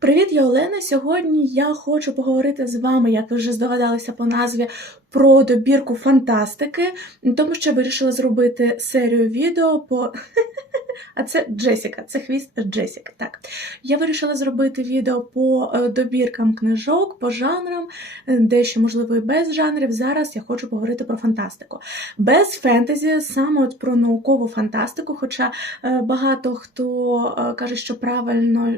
Привіт, я Олена. Сьогодні я хочу поговорити з вами, як ви вже здогадалися по назві, про добірку фантастики, тому що вирішила зробити серію відео по. А це Джесіка, це хвіст Джесіки. Так. Я вирішила зробити відео по е, добіркам книжок, по жанрам, е, дещо, можливо, і без жанрів. Зараз я хочу поговорити про фантастику. Без фентезі, саме от про наукову фантастику, хоча е, багато хто каже, що правильно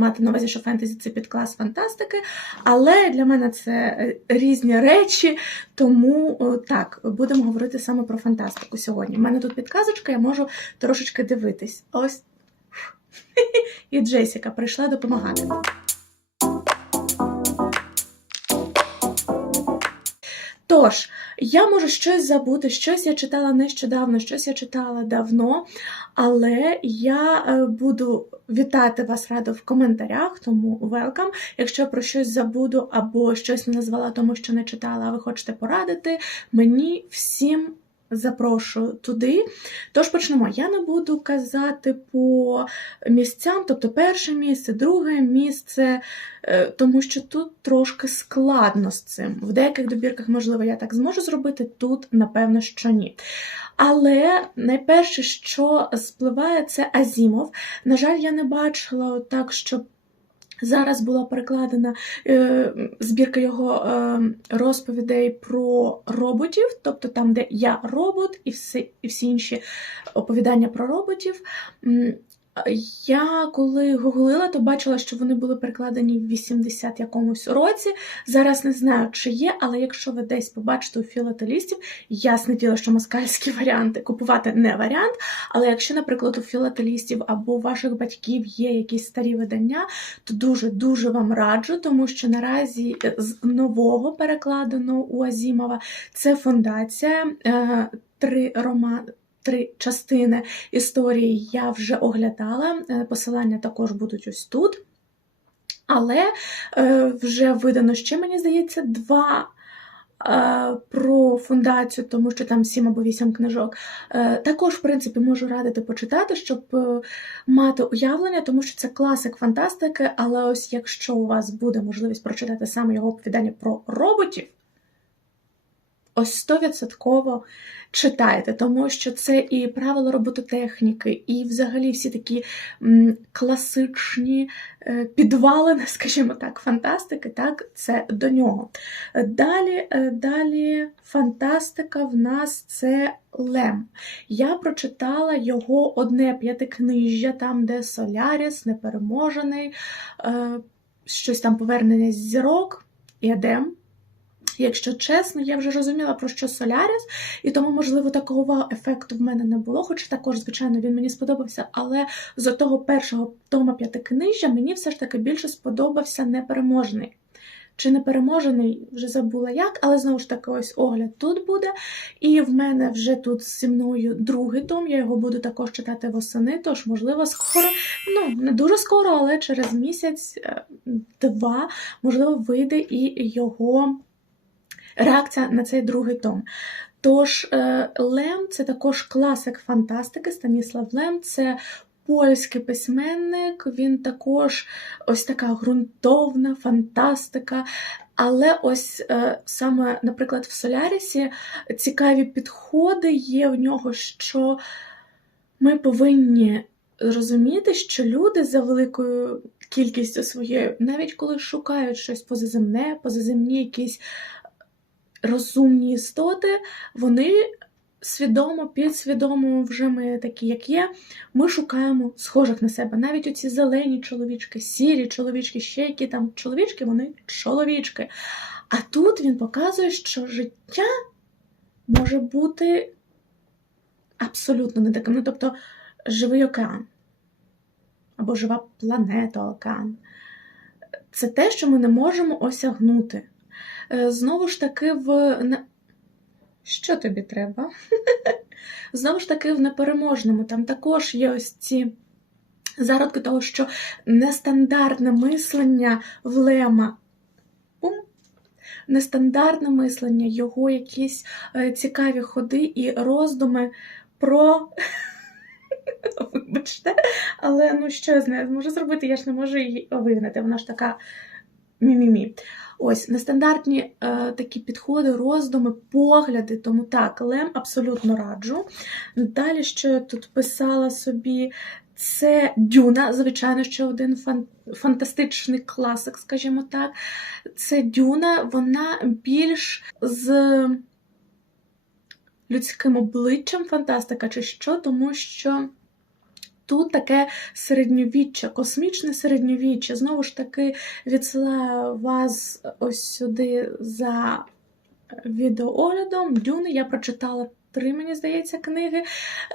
мати на увазі, що фентезі це підклас фантастики, але для мене це е, різні речі, тому так, будемо говорити саме про фантастику сьогодні. У мене тут підказочка, я можу трошечки дивитись. Ось. І Джесіка прийшла допомагати. Тож, я можу щось забути, щось я читала нещодавно, щось я читала давно, але я е, буду вітати вас радо в коментарях, тому welcome. Якщо про щось забуду або щось не назвала, тому що не читала, а ви хочете порадити, мені всім запрошую туди. Тож почнемо. Я не буду казати по місцям, тобто перше місце, друге місце, е, тому що тут трошки складно з цим. В деяких добірках, можливо, я так зможу зробити, тут, напевно, що ні. Але найперше, що спливає, це Азімов. На жаль, я не бачила так, щоб Зараз була перекладена е, збірка його е, розповідей про роботів, тобто там, де я робот, і всі, і всі інші оповідання про роботів. Я коли гуглила, то бачила, що вони були перекладені в 80 якомусь році. Зараз не знаю, чи є, але якщо ви десь побачите у філателістів, ясне діло, що москальські варіанти купувати не варіант. Але якщо, наприклад, у філателістів або у ваших батьків є якісь старі видання, то дуже-дуже вам раджу, тому що наразі з нового перекладеного у Азімова це фундація. е, Три романи, три частини історії я вже оглядала. Е, Посилання також будуть ось тут. Але е, вже видано ще, мені здається, два. е, Про фундацію, тому що там сім або вісім книжок. Також, в принципі, можу радити почитати, щоб мати уявлення, тому що це класик фантастики. Але ось якщо у вас буде можливість прочитати саме його оповідання про роботів, ось стовідсотково читайте, тому що це і правила робототехніки, і взагалі всі такі класичні е, підвалини, скажімо так, фантастики, так, це до нього. Далі, е, далі фантастика в нас це Лем. Я прочитала його одне п'ятикнижжя, там, де Соляріс, непереможений, е, щось там повернення з зірок Едем. Якщо чесно, я вже розуміла, про що Соляріс, і тому, можливо, такого ефекту в мене не було, хоч також, звичайно, він мені сподобався, але з того першого тома п'ятикнижжя мені все ж таки більше сподобався непереможний. Чи непереможений, вже забула як, але знову ж таки, ось огляд тут буде. І в мене вже тут зі мною другий том, я його буду також читати восени, тож, можливо, скоро, ну, не дуже скоро, але через місяць-два, можливо, вийде і його реакція на цей другий том. Тож, е, Лем це також класик фантастики. Станіслав Лем це польський письменник, він також ось така ґрунтовна фантастика. Але ось е, саме, наприклад, в Солярісі цікаві підходи є в нього, що ми повинні розуміти, що люди за великою кількістю своєю, навіть коли шукають щось позаземне, позаземні якісь розумні істоти, вони свідомо, підсвідомо, вже ми такі, як є, ми шукаємо схожих на себе. Навіть оці зелені чоловічки, сірі чоловічки, ще які там чоловічки, вони чоловічки. А тут він показує, що життя може бути абсолютно не таким. Ну, тобто, живий океан або жива планета океан. Це те, що ми не можемо осягнути. Е, Знову ж таки, в що тобі треба? Знову ж таки, в непереможному там також є ось ці зародки того, що нестандартне мислення в Лема. Нестандартне мислення, його якісь е, цікаві ходи і роздуми про Вибачте, але ну що я з нею зможу зробити? Я ж не можу її вигнати. Вона ж така мі-мі-мі. Ось нестандартні е, такі підходи, роздуми, погляди. Тому так, Лем абсолютно раджу. Далі, що я тут писала собі, це Дюна, звичайно, ще один фан- фантастичний класик, скажімо так. Це Дюна, вона більш з людським обличчям фантастика, чи що, тому що. Тут таке середньовіччя, космічне середньовіччя. Знову ж таки, відсилаю вас ось сюди за відеооглядом. Дюни я прочитала три, мені здається, книги.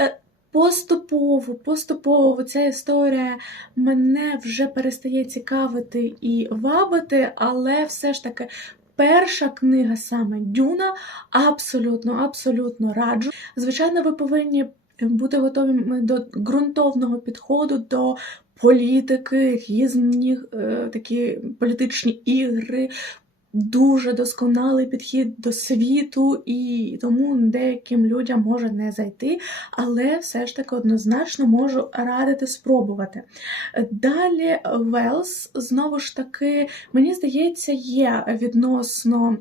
Е, Поступово, поступово ця історія мене вже перестає цікавити і вабити, але все ж таки. Перша книга саме Дюна абсолютно, абсолютно раджу. Звичайно, ви повинні бути готовими до ґрунтовного підходу до політики, різні е, такі політичні ігри, дуже досконалий підхід до світу, і тому деяким людям може не зайти, але все ж таки однозначно можу радити спробувати. Далі Велс, знову ж таки, мені здається, є відносно.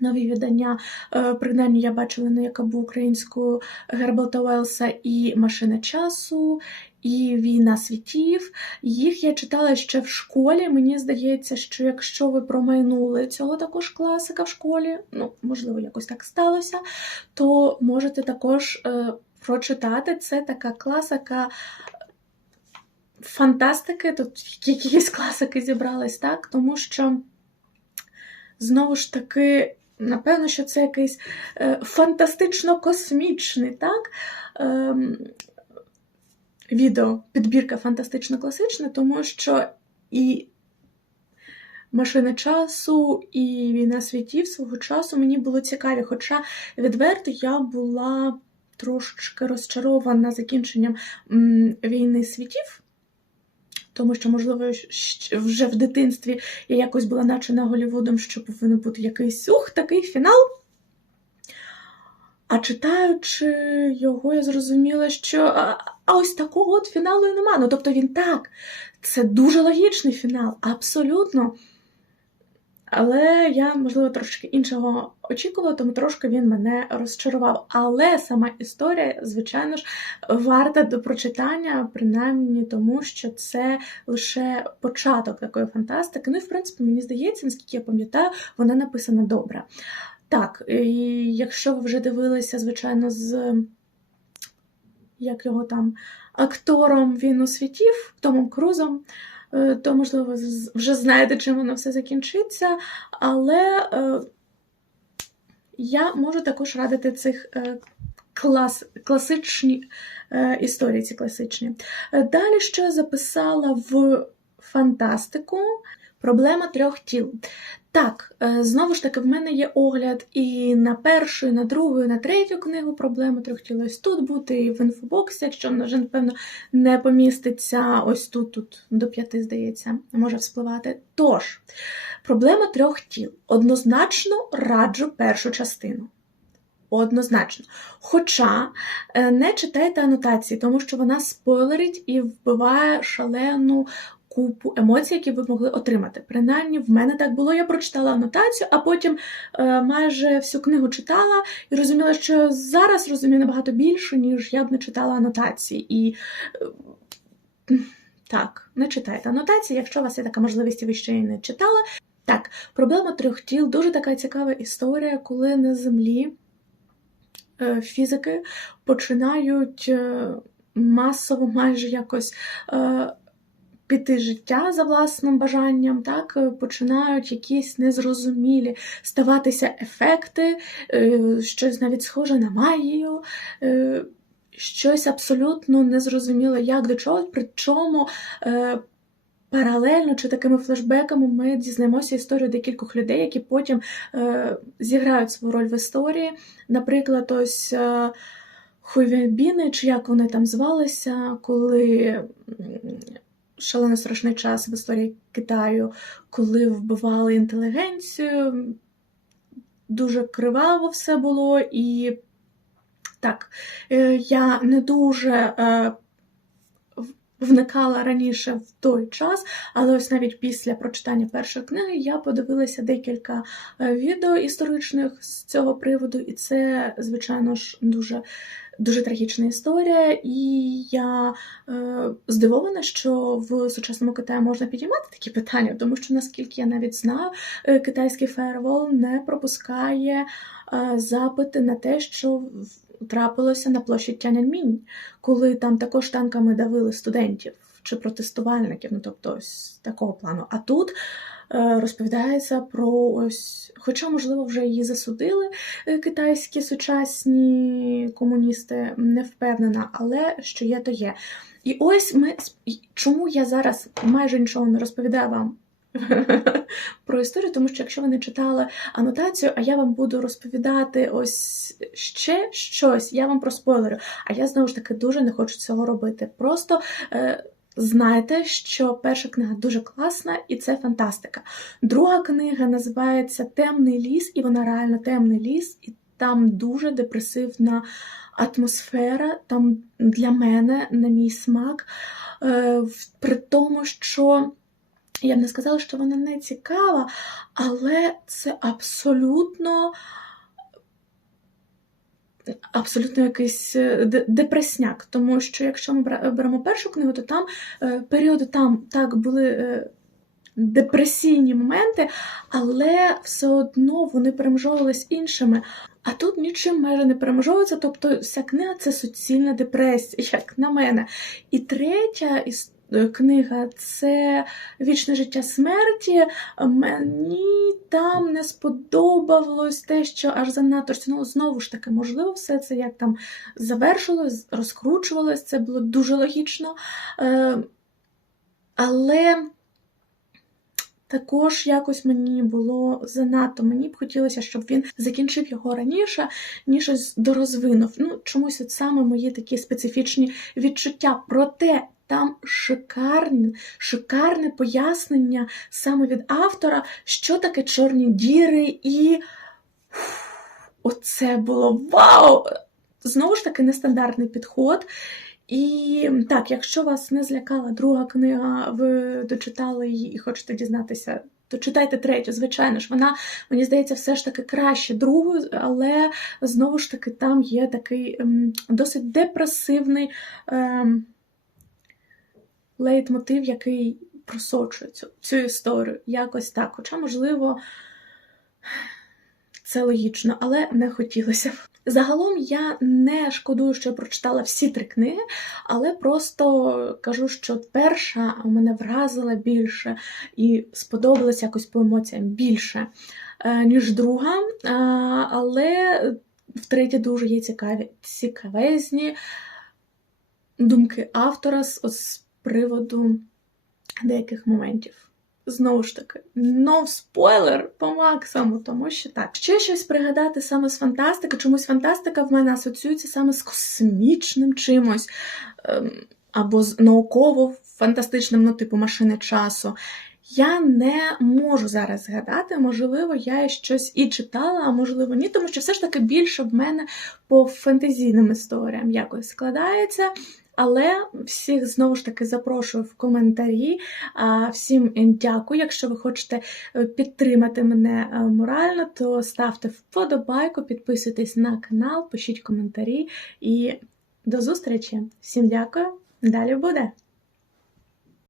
Нові видання, е, принаймні я бачила на якабу українською Гербалта Уелса і Машина часу, і Війна світів. Їх я читала ще в школі. Мені здається, що якщо ви промайнули цього також класика в школі, ну, можливо, якось так сталося, то можете також е, прочитати. Це така класика. Фантастики, тут якісь класики зібрались, так? Тому що, знову ж таки, напевно, що це якийсь е, фантастично-космічний, так? Ем, відео підбірка фантастично-класична, тому що і машина часу, і війна світів свого часу мені було цікаві. Хоча відверто я була трошечки розчарована закінченням війни світів. Тому що, можливо, вже в дитинстві я якось була начена Голівудом, що повинен бути якийсь ух, такий фінал. А читаючи його, я зрозуміла, що а, а ось такого от фіналу і нема. Ну, тобто він так, це дуже логічний фінал, абсолютно. Але я, можливо, трошки іншого очікувала, тому трошки він мене розчарував. Але сама історія, звичайно ж, варта до прочитання, принаймні тому, що це лише початок такої фантастики. Ну і в принципі, мені здається, наскільки я пам'ятаю, вона написана добре. Так, і якщо ви вже дивилися, звичайно, з як його там актором Війну світів, Томом Крузом, то, можливо, ви вже знаєте, чим воно все закінчиться. Але е, я можу також радити цих е, клас, класичні е, історії, ці класичні. Е, Далі ще записала в фантастику проблема трьох тіл. Так, е, знову ж таки, в мене є огляд і на першу, і на другу, і на третю книгу проблеми трьох тіл ось тут бути, і в інфобоксі, якщо вона вже, напевно, не поміститься ось тут, тут до п'яти, здається, може вспливати. Тож, проблема трьох тіл. Однозначно раджу першу частину. Однозначно. Хоча е, не читайте анотації, тому що вона спойлерить і вбиває шалену купу емоцій, які ви могли отримати. Принаймні, в мене так було. Я прочитала анотацію, а потім е, майже всю книгу читала і розуміла, що зараз розумію набагато більше, ніж я б не читала анотації. І е, так, не читайте анотації, якщо у вас є така можливість, і ви ще її не читали. Так, проблема трьох тіл дуже така цікава історія, коли на землі е, фізики починають е, масово майже якось. Е, піти життя за власним бажанням, так е, починають якісь незрозумілі ставатися ефекти, е, щось навіть схоже на магію, е, щось абсолютно незрозуміле, як до чого, причому е, паралельно чи такими флешбеками ми дізнаємося історію декількох людей, які потім е, зіграють свою роль в історії. Наприклад, ось. Е, Хуйвебіни, чи як вони там звалися, коли шалено страшний час в історії Китаю, коли вбивали інтелігенцію, дуже криваво все було, і так, е, я не дуже е, вникала раніше в той час, але ось навіть після прочитання першої книги я подивилася декілька е, відео історичних з цього приводу, і це, звичайно ж, дуже. Дуже трагічна історія, і я е, здивована, що в сучасному Китаї можна підіймати такі питання, тому що, наскільки я навіть знаю, е, китайський фаєрвол не пропускає е, запити на те, що трапилося на площі Тяньаньмінь, коли там також танками давили студентів чи протестувальників, ну тобто ось такого плану. А тут е, розповідається про ось, хоча, можливо, вже її засудили е, китайські сучасні комуністи, не впевнена, але що є, то є. І ось ми чому я зараз майже нічого не розповідаю вам. Про історію, тому що якщо ви не читали анотацію, а я вам буду розповідати ось ще щось, я вам проспойлерю. А я знову ж таки дуже не хочу цього робити. Просто е, знайте, що перша книга дуже класна і це фантастика. Друга книга називається Темний ліс, і вона реально темний ліс, і там дуже депресивна атмосфера. Там для мене, на мій смак, е, при тому, що. Я б не сказала, що вона не цікава, але це абсолютно абсолютно якийсь е, депресняк. Тому що якщо ми беремо першу книгу, то там е, періоди там так були. е, Депресійні моменти, але все одно вони перемежовувались іншими. А тут нічим майже не перемежовується, тобто вся книга це суцільна депресія, як на мене. І третя іс- е, книга це Вічне життя смерті. Мені там не сподобалось те, що аж занадто ну, знову ж таки, можливо, все це як там завершилось, розкручувалось, це було дуже логічно. Е, але також якось мені було занадто. Мені б хотілося, щоб він закінчив його раніше, ніж ось дорозвинув. Ну, чомусь от саме мої такі специфічні відчуття. Проте там шикарне, шикарне пояснення саме від автора, що таке чорні діри, і оце було вау! Знову ж таки, нестандартний підход. І так, якщо вас не злякала друга книга, ви дочитали її і хочете дізнатися, то читайте третю, звичайно ж. Вона, мені здається, все ж таки краще другої, але знову ж таки там є такий ем, досить депресивний ем, лейтмотив, який просочує цю, цю історію. Якось так. Хоча, можливо, це логічно, але не хотілося. Загалом я не шкодую, що я прочитала всі три книги, але просто кажу, що перша мене вразила більше і сподобалась якось по емоціям більше, е, ніж друга. Е, Але втретє дуже є цікаві, цікавезні думки автора з приводу деяких моментів. Знову ж таки, no спойлер по максимуму, тому що так. Ще щось пригадати саме з фантастики. Чомусь фантастика в мене асоціюється саме з космічним чимось, ем, або з науково-фантастичним, ну, типу машини часу. Я не можу зараз згадати, можливо, я щось і читала, а можливо, ні, тому що все ж таки більше в мене по фентезійним історіям якось складається. Але всіх знову ж таки запрошую в коментарі. Всім дякую. Якщо ви хочете е, підтримати мене е, морально, то ставте вподобайку, підписуйтесь на канал, пишіть коментарі і до зустрічі. Всім дякую. Далі буде.